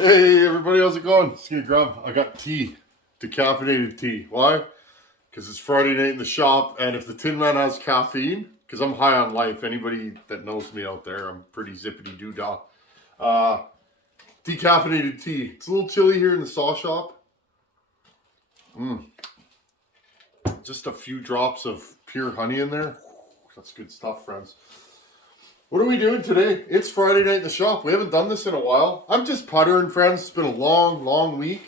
Hey everybody, how's it going? Just gonna grab, I got tea, decaffeinated tea. Why? Because it's Friday night in the shop, and if the Tin Man has caffeine, because I'm high on life, anybody that knows me out there, I'm pretty zippity doo-dah. Decaffeinated tea. It's a little chilly here in the saw shop. Just a few drops of pure honey in there. That's good stuff, friends. What are we doing today? It's Friday night in the shop. We haven't done this in a while. I'm just puttering, friends. It's been a long week.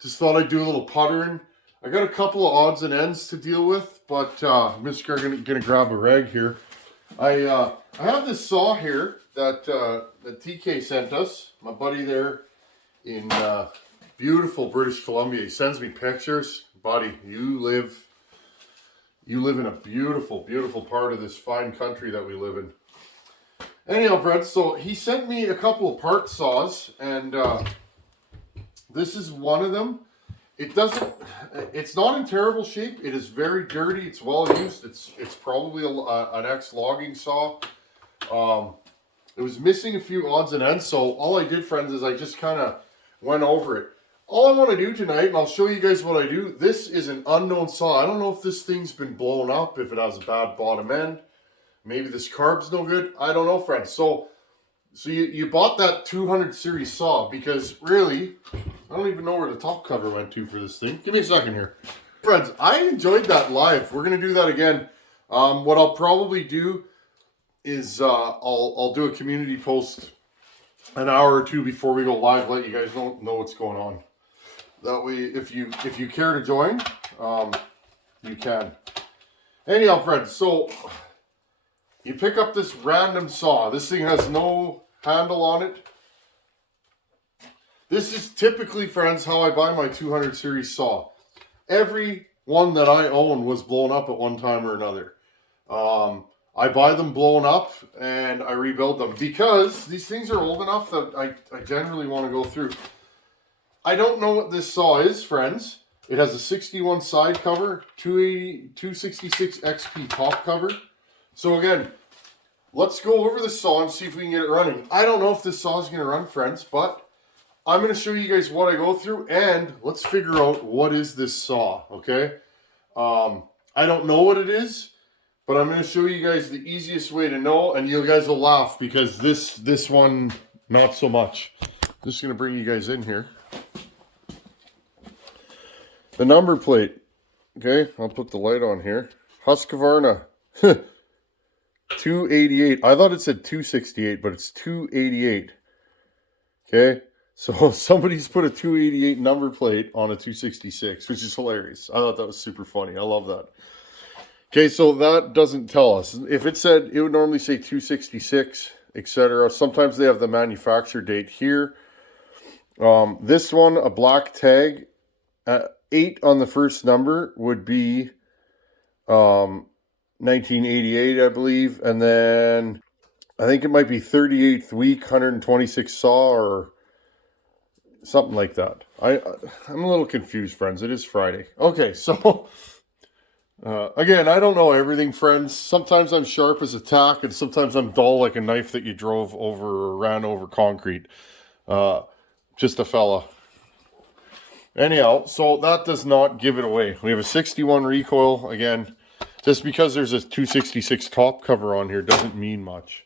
Just thought I'd do a little puttering. I got a couple of odds and ends to deal with, but I'm just gonna grab a rag here. I have this saw here that TK sent us. My buddy there in beautiful British Columbia. He sends me pictures. Buddy, you live in a beautiful part of this fine country that we live in. Anyhow, friends, so he sent me a couple of part saws, and this is one of them. It's not in terrible shape. It is very dirty. It's well used. It's probably an ex-logging saw. It was missing a few odds and ends, so all I did, friends, is I just kind of went over it. All I want to do tonight, and I'll show you guys what I do, this is an unknown saw. I don't know if this thing's been blown up, if it has a bad bottom end. Maybe this carb's no good. I don't know, friends. So you bought that 200 series saw because really, I don't even know where the top cover went to for this thing. Give me a second here. Friends, I enjoyed that live. We're going to do that again. What I'll probably do is I'll do a community post an hour or two before we go live, let you guys know what's going on. That way, if you care to join, you can. Anyhow, friends, so you pick up this random saw. This thing has no handle on it. This is typically, friends, how I buy my 200 series saw. Every one that I own was blown up at one time or another. I buy them blown up and I rebuild them because these things are old enough that I generally want to go through. I don't know what this saw is, friends. It has a 61 side cover, 266 XP top cover. So again, let's go over the saw and see if we can get it running. I don't know if this saw is going to run, friends, but I'm going to show you guys what I go through, and let's figure out what is this saw, okay? I don't know what it is, but I'm going to show you guys the easiest way to know, and you guys will laugh because this one, not so much. Just going to bring you guys in here. The number plate, okay, I'll put the light on here. Husqvarna, 288. I thought it said 268, but it's 288. Okay, so somebody's put a 288 number plate on a 266, which is hilarious. I thought that was super funny. I love that. Okay, so that doesn't tell us. If it said, it would normally say 266, etc. Sometimes they have the manufacturer date here. This one, a black tag, 8 on the first number would be 1988, I believe. And then I think it might be 38th week, 126 saw or something like that. I'm a little confused, friends. It is Friday. Okay, so again, I don't know everything, friends. Sometimes I'm sharp as a tack and sometimes I'm dull like a knife that you drove over or ran over concrete. Just a fella. Anyhow, so that does not give it away. We have a 61 recoil. Again, just because there's a 266 top cover on here doesn't mean much.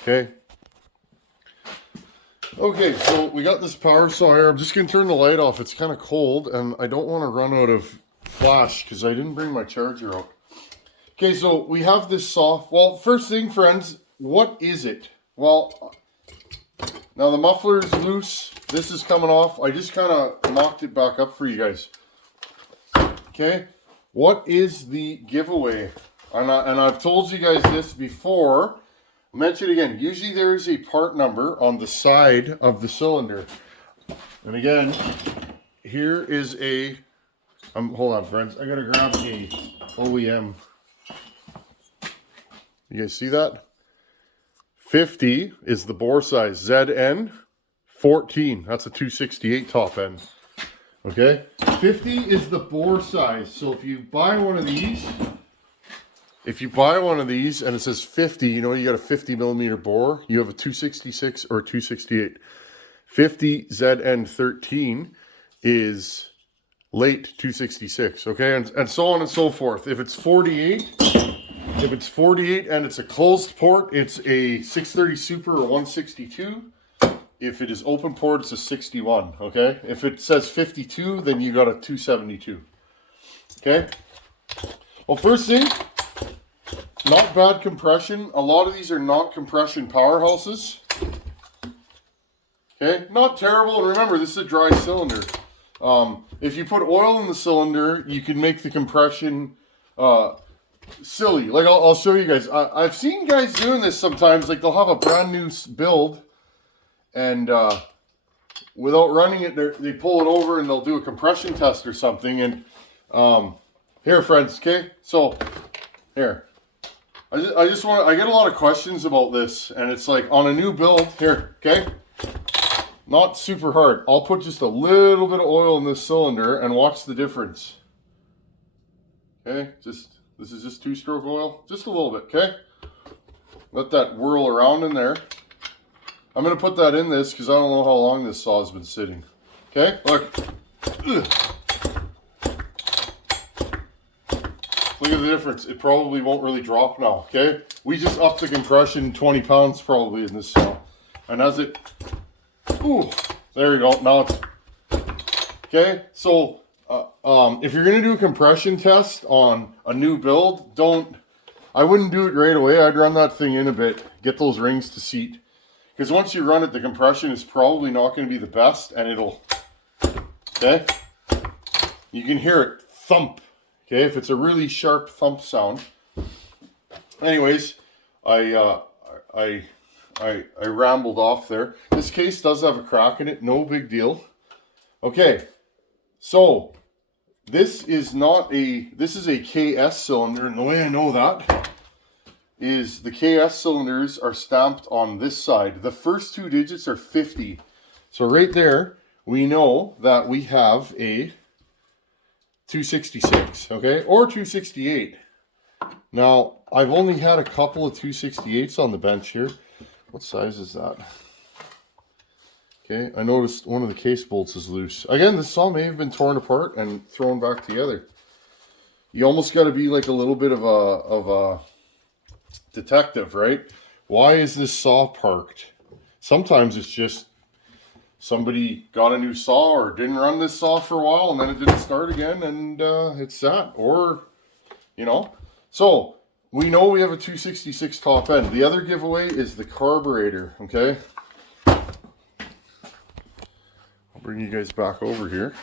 Okay. Okay, so we got this power saw here. I'm just going to turn the light off. It's kind of cold, and I don't want to run out of flash because I didn't bring my charger out. Okay, so we have this saw. Well, first thing, friends, what is it? Well, now the muffler is loose. This is coming off. I just kind of knocked it back up for you guys. Okay, what is the giveaway? And I've told you guys this before. I'll mention it again. Usually there is a part number on the side of the cylinder. And again, here is a... hold on, friends. I gotta grab a OEM. You guys see that? 50 is the bore size. ZN 14. That's a 268 top end. Okay? 50 is the bore size. So if you buy one of these, if you buy one of these and it says 50, you know, you got a 50 millimeter bore, you have a 266 or 268. 50 ZN13 is late 266, okay? And so on and so forth. If it's 48 and it's a closed port, it's a 630 Super or 162. If it is open port, it's a 61, okay? If it says 52, then you got a 272, okay? Well, first thing, not bad compression. A lot of these are non-compression powerhouses. Okay, not terrible. And remember, this is a dry cylinder. If you put oil in the cylinder, you can make the compression silly. Like, I'll show you guys. I've seen guys doing this sometimes. Like, they'll have a brand new build, and without running it, they pull it over and they'll do a compression test or something. And here, friends, okay? So, here. I get a lot of questions about this, and it's like, on a new build, here, okay? Not super hard. I'll put just a little bit of oil in this cylinder and watch the difference. Okay, this is just 2-stroke oil, just a little bit, okay? Let that whirl around in there. I'm gonna put that in this because I don't know how long this saw has been sitting. Okay, look. Ugh. Look at the difference. It probably won't really drop now, okay? We just upped the compression 20 pounds probably in this saw. And as it, ooh, there you go. Now it's, okay? So, if you're going to do a compression test on a new build, I wouldn't do it right away. I'd run that thing in a bit, get those rings to seat. Because once you run it, the compression is probably not going to be the best, and it'll, okay? You can hear it thump. Okay, if it's a really sharp thump sound. Anyways, I rambled off there. This case does have a crack in it, no big deal. Okay, so this is a KS cylinder, and the way I know that is the KS cylinders are stamped on this side. The first 2 digits are 50. So right there, we know that we have a 266, okay, or 268. Now, I've only had a couple of 268s on the bench here. What size is that? Okay, I noticed one of the case bolts is loose. Again, this saw may have been torn apart and thrown back together. You almost got to be like a little bit of a detective, right? Why is this saw parked? Sometimes it's just somebody got a new saw or didn't run this saw for a while and then it didn't start again and it's that. Or, you know. So, we know we have a 266 top end. The other giveaway is the carburetor, okay? I'll bring you guys back over here.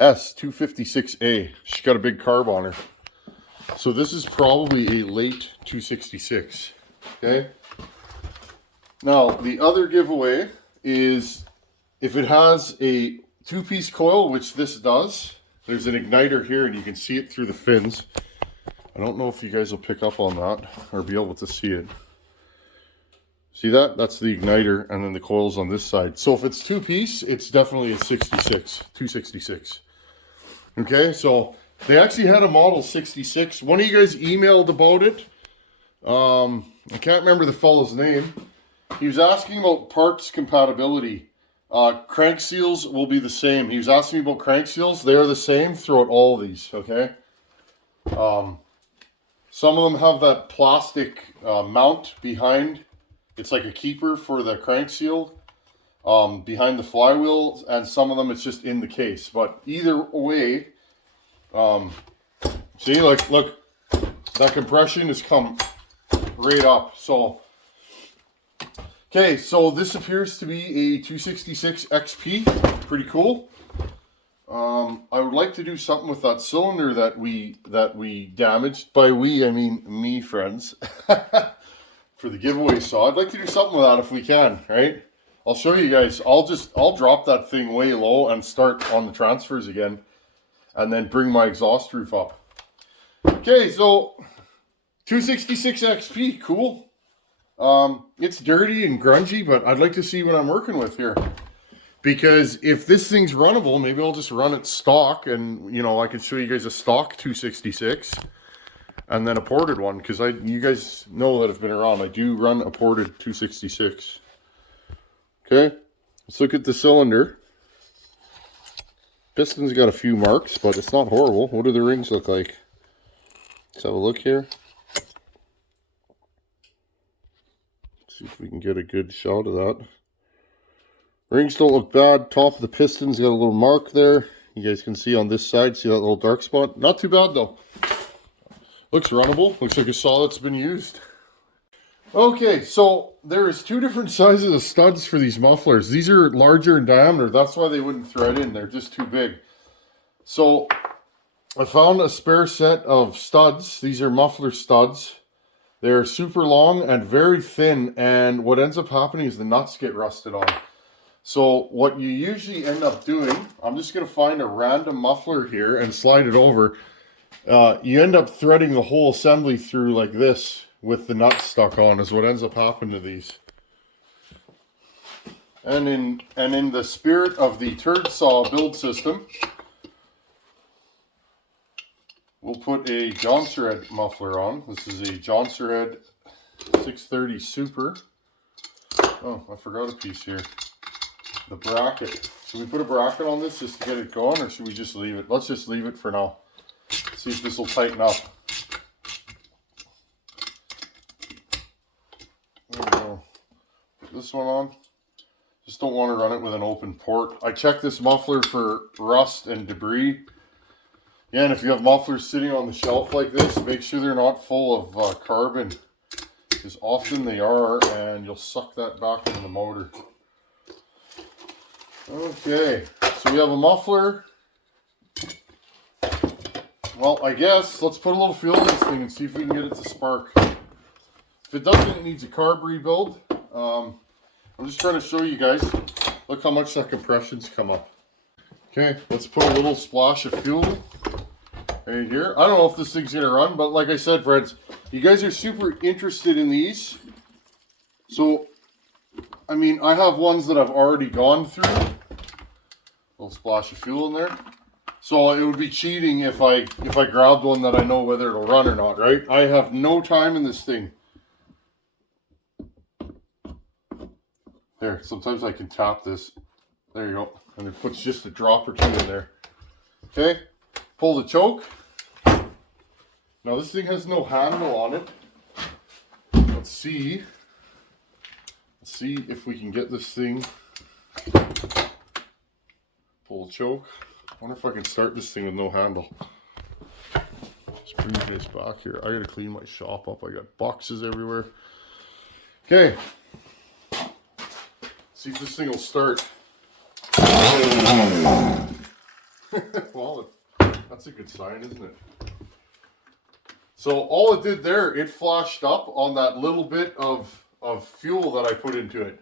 S256A. She's got a big carb on her. So this is probably a late 266, okay? Now, the other giveaway is if it has a 2-piece coil, which this does, there's an igniter here and you can see it through the fins. I don't know if you guys will pick up on that or be able to see it. See that? That's the igniter, and then the coil's on this side. So if it's 2-piece, it's definitely a 266. Okay, so they actually had a model 66. One of you guys emailed about it. I can't remember the fellow's name. He was asking about parts compatibility. Crank seals will be the same. He was asking me about crank seals. They are the same throughout all of these, okay? Some of them have that plastic mount behind. It's like a keeper for the crank seal behind the flywheel, and some of them it's just in the case. But either way, see, like, look, that compression has come right up. So, okay, so this appears to be a 266 XP. Pretty cool. I would like to do something with that cylinder that we damaged. By we, I mean me, friends. For the giveaway saw. I'd like to do something with that if we can, right? I'll show you guys. I'll drop that thing way low and start on the transfers again. And then bring my exhaust roof up. Okay, so 266 XP, cool. It's dirty and grungy, but I'd like to see what I'm working with here. Because if this thing's runnable, maybe I'll just run it stock, and you know, I can show you guys a stock 266 and then a ported one, because you guys know that have been around. I do run a ported 266. Okay, let's look at the cylinder. Piston's got a few marks, but it's not horrible. What do the rings look like? Let's have a look here. See if we can get a good shot of that. Rings don't look bad. Top of the piston's got a little mark there. You guys can see on this side, see that little dark spot? Not too bad though. Looks runnable. Looks like a saw that's been used. Okay, so there's two different sizes of studs for these mufflers. These are larger in diameter. That's why they wouldn't thread in. They're just too big. So I found a spare set of studs. These are muffler studs. They're super long and very thin. And what ends up happening is the nuts get rusted on. So what you usually end up doing, I'm just going to find a random muffler here and slide it over. You end up threading the whole assembly through like this with the nuts stuck on is what ends up happening to these. And in the spirit of the Turdsaw build system, we'll put a Johnson muffler on. This is a Johnson 630 Super. Oh, I forgot a piece here. The bracket. Should we put a bracket on this just to get it going, or should we just leave it? Let's just leave it for now. See if this will tighten up. There we go. Put this one on. Just don't want to run it with an open port. I checked this muffler for rust and debris. Yeah, and if you have mufflers sitting on the shelf like this, make sure they're not full of carbon, because often they are, and you'll suck that back into the motor. Okay, so we have a muffler. Well, I guess let's put a little fuel in this thing and see if we can get it to spark. If it doesn't, it needs a carb rebuild. I'm just trying to show you guys. Look how much that compression's come up. Okay, let's put a little splash of fuel right here. I don't know if this thing's gonna run, but like I said, friends, you guys are super interested in these. So, I mean, I have ones that I've already gone through. Little splash of fuel in there. So it would be cheating if I grabbed one that I know whether it'll run or not, right? I have no time in this thing. There, sometimes I can tap this. There you go. And it puts just a drop or two in there. Okay, pull the choke. Now this thing has no handle on it. Let's see if we can get this thing. Pull the choke. I wonder if I can start this thing with no handle. Just bring this back here. I gotta clean my shop up. I got boxes everywhere. Okay. See if this thing will start. Well, that's a good sign, isn't it? So all it did there, it flashed up on that little bit of fuel that I put into it.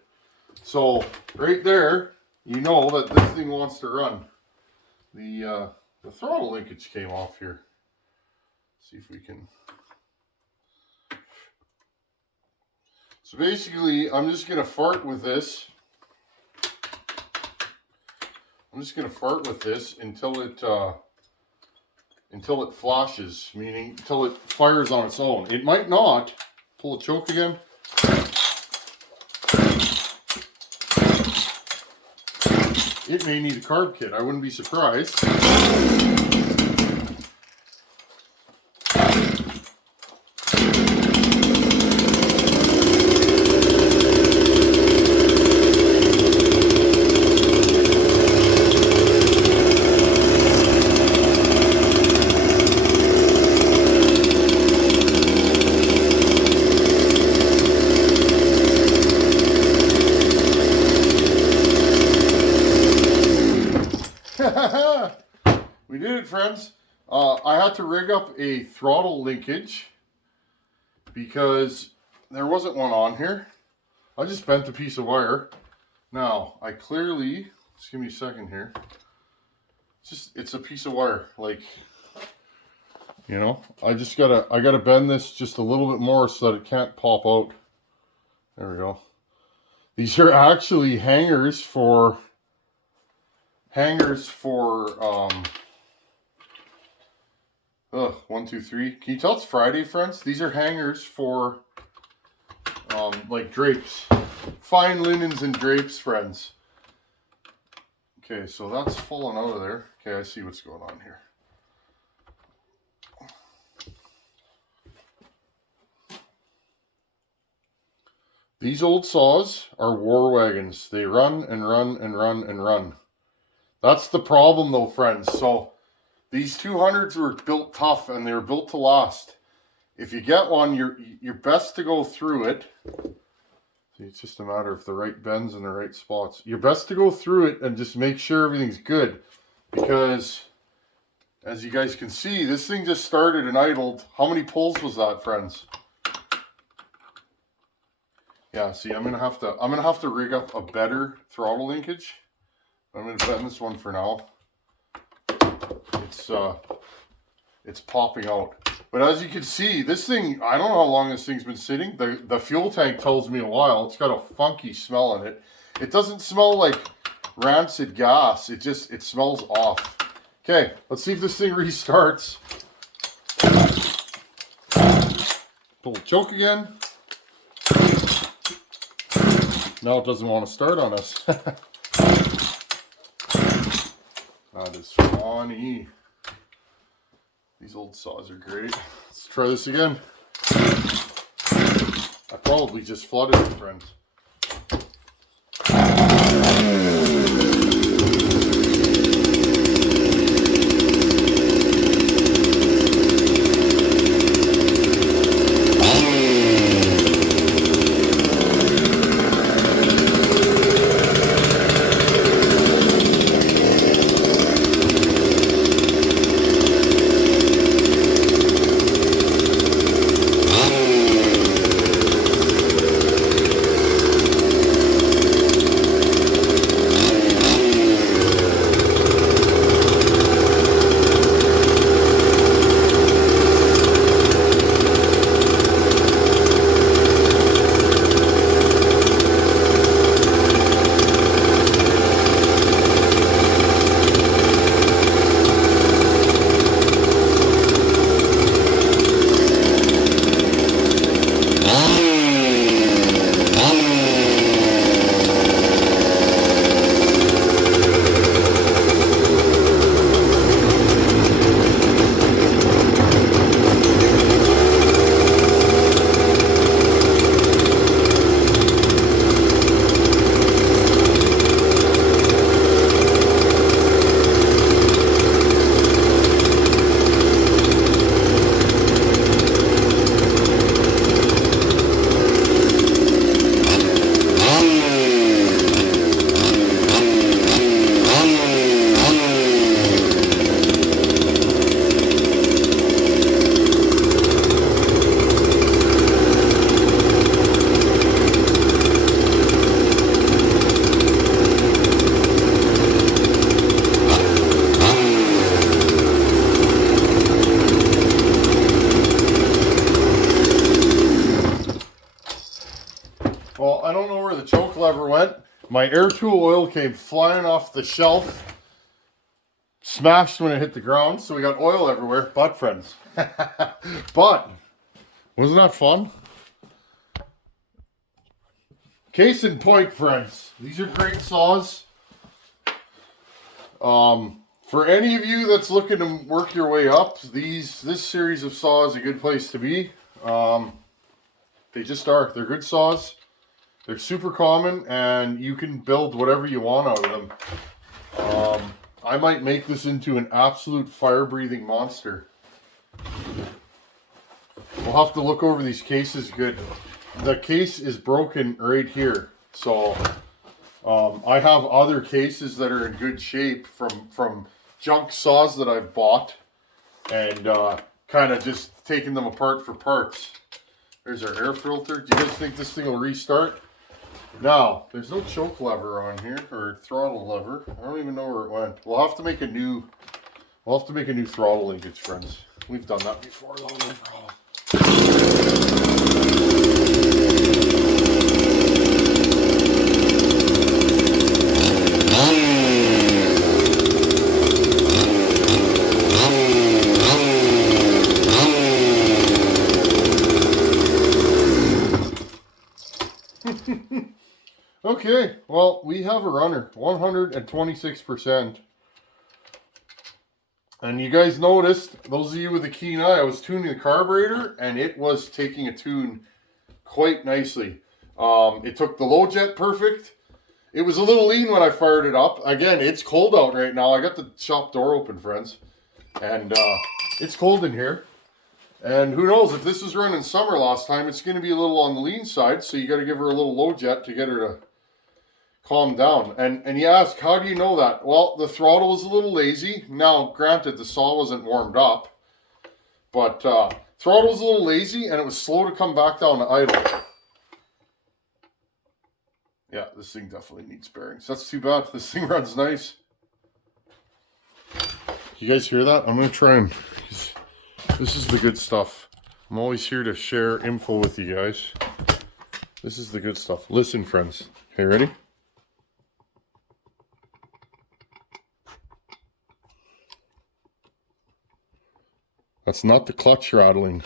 So right there, you know that this thing wants to run. The throttle linkage came off here. See if we can. So basically, I'm just gonna fart with this. until it flashes, meaning until it fires on its own. It might not. Pull the choke again. It may need a carb kit. I wouldn't be surprised. We did it, friends. I had to rig up a throttle linkage because there wasn't one on here. I just bent a piece of wire. Now, I clearly, just give me a second here. It's a piece of wire, like, you know, I gotta bend this just a little bit more so that it can't pop out. There we go. These are actually hangers for hangers for 1, 2, 3. Can you tell it's Friday, friends? These are hangers for like drapes, fine linens and drapes, friends. Okay, so that's falling out of there. Okay, I see what's going on here. These old saws are war wagons. They run and run and run and run. That's the problem though, friends. So these 200s were built tough and they were built to last. If you get one, you're best to go through it. See, it's just a matter of the right bends in the right spots. You're best to go through it and just make sure everything's good. Because as you guys can see, this thing just started and idled. How many pulls was that, friends? Yeah, see, I'm gonna have to rig up a better throttle linkage. I'm gonna bend this one for now. It's popping out. But as you can see, this thing, I don't know how long this thing's been sitting. The fuel tank tells me a while. It's got a funky smell in it. It doesn't smell like rancid gas. It smells off. Okay, let's see if this thing restarts. Pull the choke again. Now it doesn't want to start on us. That is funny. These old saws are great. Let's try this again. I probably just flooded it, friends. Well, I don't know where the choke lever went. My air tool oil came flying off the shelf. Smashed when it hit the ground, so we got oil everywhere. But, friends. But, wasn't that fun? Case in point, friends. These are great saws. For any of you that's looking to work your way up, this series of saws is a good place to be. They just are. They're good saws. They're super common, and you can build whatever you want out of them. I might make this into an absolute fire-breathing monster. We'll have to look over these cases good. The case is broken right here, so I have other cases that are in good shape from junk saws that I've bought, and kind of just taking them apart for parts. There's our air filter. Do you guys think this thing will restart? Now, there's no choke lever on here, or throttle lever. I don't even know where it went. We'll have to make a new throttle linkage, friends. We've done that before, though, no problem. Okay, well, we have a runner, 126%. And you guys noticed, those of you with a keen eye, I was tuning the carburetor, and it was taking a tune quite nicely. It took the low jet perfect. It was a little lean when I fired it up. Again, it's cold out right now. I got the shop door open, friends. And it's cold in here. And who knows, if this was running summer last time, it's going to be a little on the lean side. So you got to give her a little low jet to get her to calm down. And you ask, how do you know that? Well, the throttle is a little lazy. Now, granted, the saw wasn't warmed up. But throttle was a little lazy, and it was slow to come back down to idle. Yeah, this thing definitely needs bearings. That's too bad. This thing runs nice. You guys hear that? I'm going to try and... This is the good stuff. I'm always here to share info with you guys. This is the good stuff. Listen, friends. Okay, ready? That's not the clutch rattling.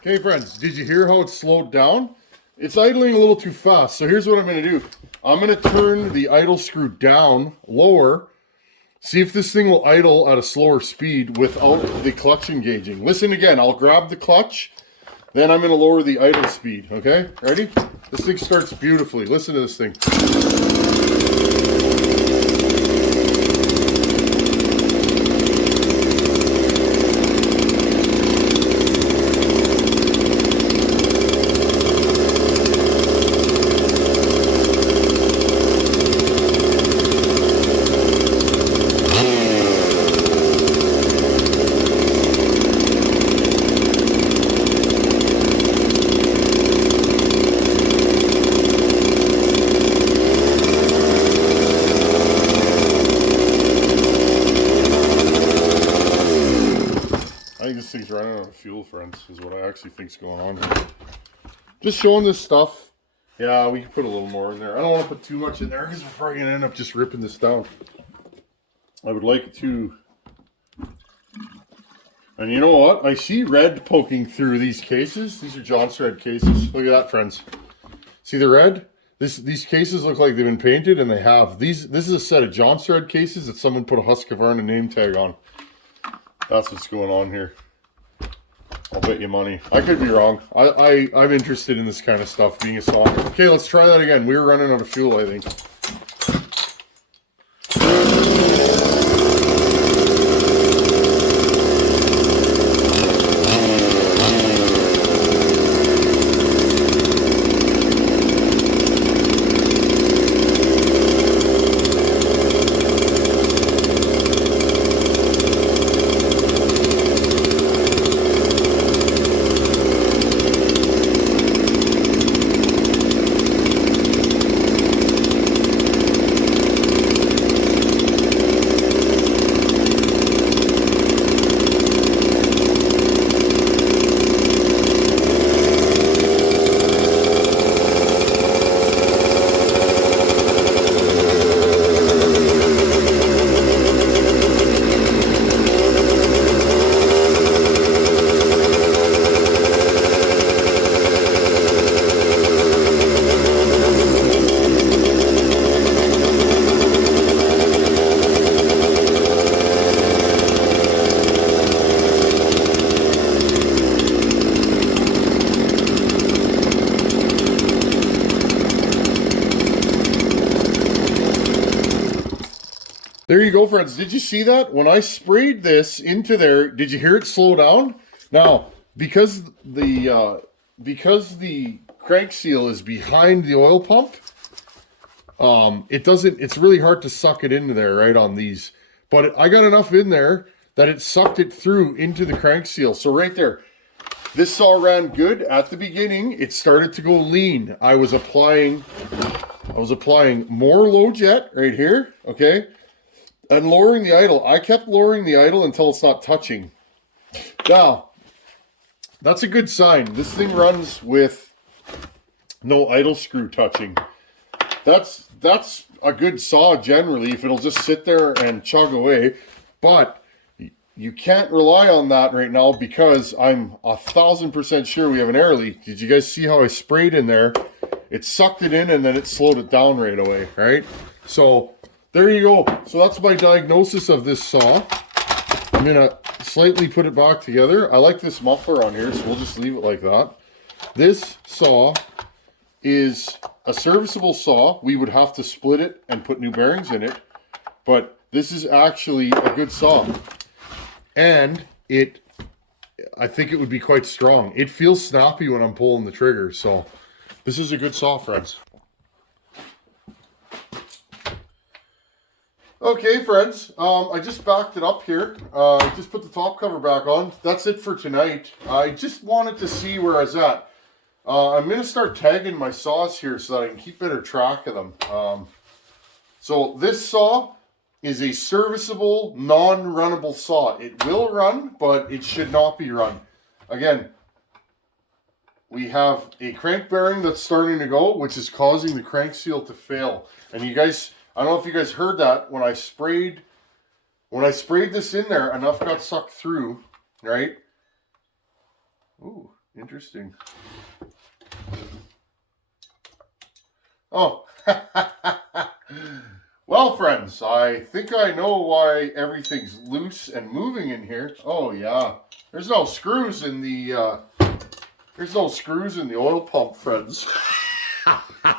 Okay, friends, did you hear how it slowed down? It's idling a little too fast. So here's what I'm going to do. I'm going to turn the idle screw down, lower, see if this thing will idle at a slower speed without the clutch engaging. Listen again, I'll grab the clutch, then I'm going to lower the idle speed, okay? Ready? This thing starts beautifully. Listen to this thing. This thing's running out of fuel, friends, is what I actually think's going on here. Just showing this stuff. Yeah, we can put a little more in there. I don't want to put too much in there because we're probably going to end up just ripping this down. I would like to... And you know what? I see red poking through these cases. These are John's red cases. Look at that, friends. See the red? These cases look like they've been painted, and they have. This is a set of John's red cases that someone put a Husqvarna name tag on. That's what's going on here. I'll bet you money. I could be wrong. I'm interested in this kind of stuff, being a sawyer. Okay, let's try that again. We were running out of fuel, I think. There you go, friends. Did you see that? When I sprayed this into there, did you hear it slow down? Now, because the crank seal is behind the oil pump, it's really hard to suck it into there, right, on these. But I got enough in there that it sucked it through into the crank seal. So right there, this saw ran good at the beginning. It started to go lean. I was applying more low jet right here, okay? And lowering the idle. I kept lowering the idle until it's not touching. Now, that's a good sign. This thing runs with no idle screw touching. That's that's a good saw generally if it'll just sit there and chug away. But you can't rely on that right now because I'm 1000% sure we have an air leak. Did you guys see how I sprayed in there? It sucked it in and then it slowed it down right away, right? So there you go. So that's my diagnosis of this saw. I'm gonna slightly put it back together. I like this muffler on here, so we'll just leave it like that. This saw is a serviceable saw. We would have to split it and put new bearings in it, but this is actually a good saw. And I think it would be quite strong. It feels snappy when I'm pulling the trigger, so this is a good saw, friends. Okay, friends, I just backed it up here. Just put the top cover back on. That's it for tonight. I just wanted to see where I was at. I'm going to start tagging my saws here so that I can keep better track of them. So this saw is a serviceable, non-runnable saw. It will run, but it should not be run. Again, we have a crank bearing that's starting to go, which is causing the crank seal to fail. And you guys, I don't know if you guys heard that, when I sprayed this in there, enough got sucked through, right? Ooh, interesting. Oh, well, friends, I think I know why everything's loose and moving in here. Oh yeah, there's no screws in the oil pump, friends. I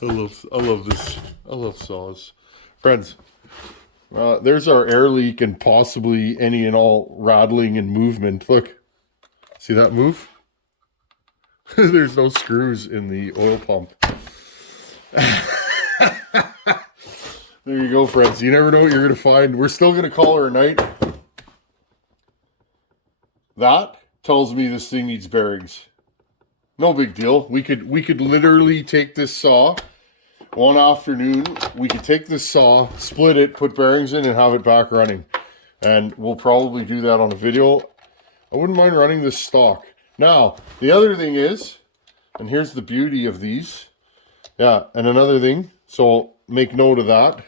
love this. I love saws, friends. There's our air leak and possibly any and all rattling and movement. Look, see that move? There's no screws in the oil pump. There you go, friends. You never know what you're going to find. We're still going to call her a night. That tells me this thing needs bearings. No big deal. We could literally take this saw one afternoon. We could take this saw, split it, put bearings in, and have it back running. And we'll probably do that on a video. I wouldn't mind running this stock. Now, the other thing is, and here's the beauty of these. Yeah, and another thing, so make note of that.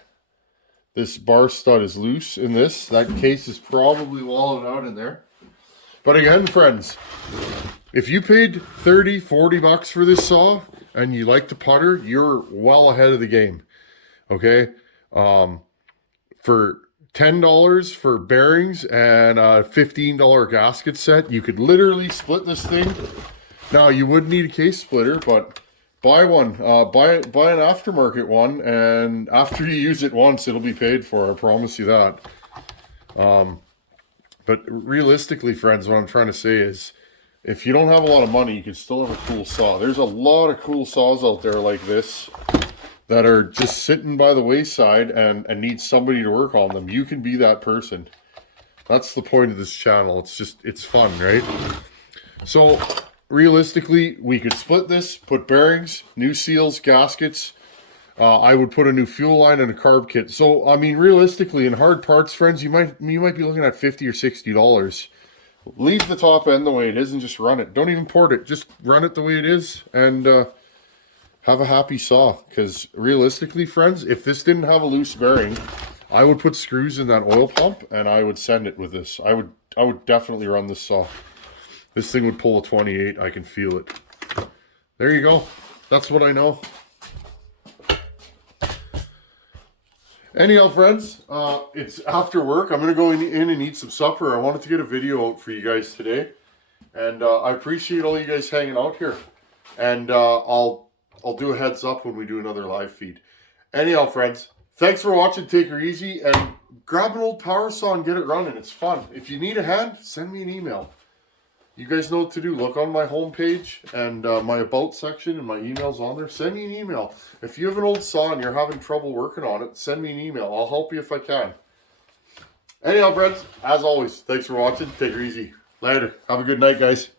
This bar stud is loose in this. That case is probably wallowed out in there. But again, friends, if you paid 30, 40 bucks for this saw and you like to putter, you're well ahead of the game. Okay? For $10 for bearings and a $15 gasket set, you could literally split this thing. Now, you would need a case splitter, but buy one. Buy an aftermarket one, and after you use it once, it'll be paid for. I promise you that. But realistically, friends, what I'm trying to say is, if you don't have a lot of money, you can still have a cool saw. There's a lot of cool saws out there like this that are just sitting by the wayside and need somebody to work on them. You can be that person. That's the point of this channel. It's fun, right? So realistically, we could split this, put bearings, new seals, gaskets. I would put a new fuel line and a carb kit. So, I mean, realistically, in hard parts, friends, you might be looking at $50 or $60. Leave the top end the way it is and just run it. Don't even port it. Just run it the way it is and have a happy saw. Because realistically, friends, if this didn't have a loose bearing, I would put screws in that oil pump and I would send it with this. I would definitely run this saw. This thing would pull a 28. I can feel it. There you go. That's what I know. Anyhow, friends, it's after work. I'm going to go in and eat some supper. I wanted to get a video out for you guys today. And I appreciate all you guys hanging out here. And I'll do a heads up when we do another live feed. Anyhow, friends, thanks for watching. Take her easy. And grab an old power saw and get it running. It's fun. If you need a hand, send me an email. You guys know what to do. Look on my homepage and my about section and my email's on there. Send me an email. If you have an old saw and you're having trouble working on it, send me an email. I'll help you if I can. Anyhow, friends, as always, thanks for watching. Take her easy. Later. Have a good night, guys.